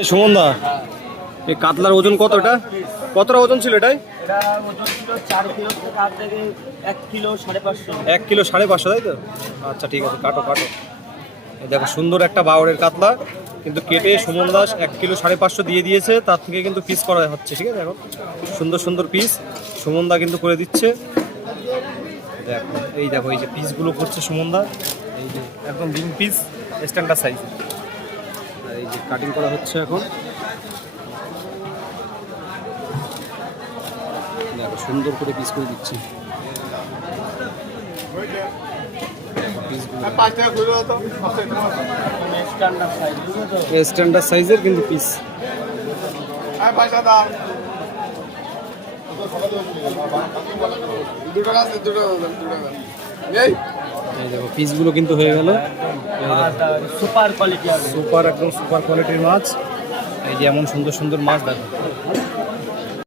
সুমনদা, এই কাতলার ওজন কতটা? কতটা ওজন ছিল এটাই? এটা ওজন ছিল 4 কিলো থেকে আর থেকে 1 কিলো 550। 1 কিলো 550, তাই তো? আচ্ছা ঠিক আছে, কাটো কাটো। এই দেখো সুন্দর একটা বাওরের কাতলা, কিন্তু কেটে সুমন দাস 1 কিলো 550 দিয়ে দিয়েছে। তার থেকে কিন্তু পিস করা হচ্ছে, ঠিক আছে? এখন সুন্দর সুন্দর পিস সুমন দা কিন্তু করে দিচ্ছে। দেখো এই দেখো, এই যে পিসগুলো করছে সুমন দা, এই যে একদম বিগ পিস, স্ট্যান্ডার্ড সাইজ। আর এই যে কাটিং করা হচ্ছে এখন। দেখো সুন্দর করে পিস করে দিচ্ছি। স্ট্যান্ডার্ড সাইজের কিন্তু পিস। এই দেখো পিসগুলো কিন্তু হয়ে গেল। সুপার কোয়ালিটি, সুপার, একদম সুপার কোয়ালিটির মাছ। এই যে এমন সুন্দর সুন্দর মাছ দেখো।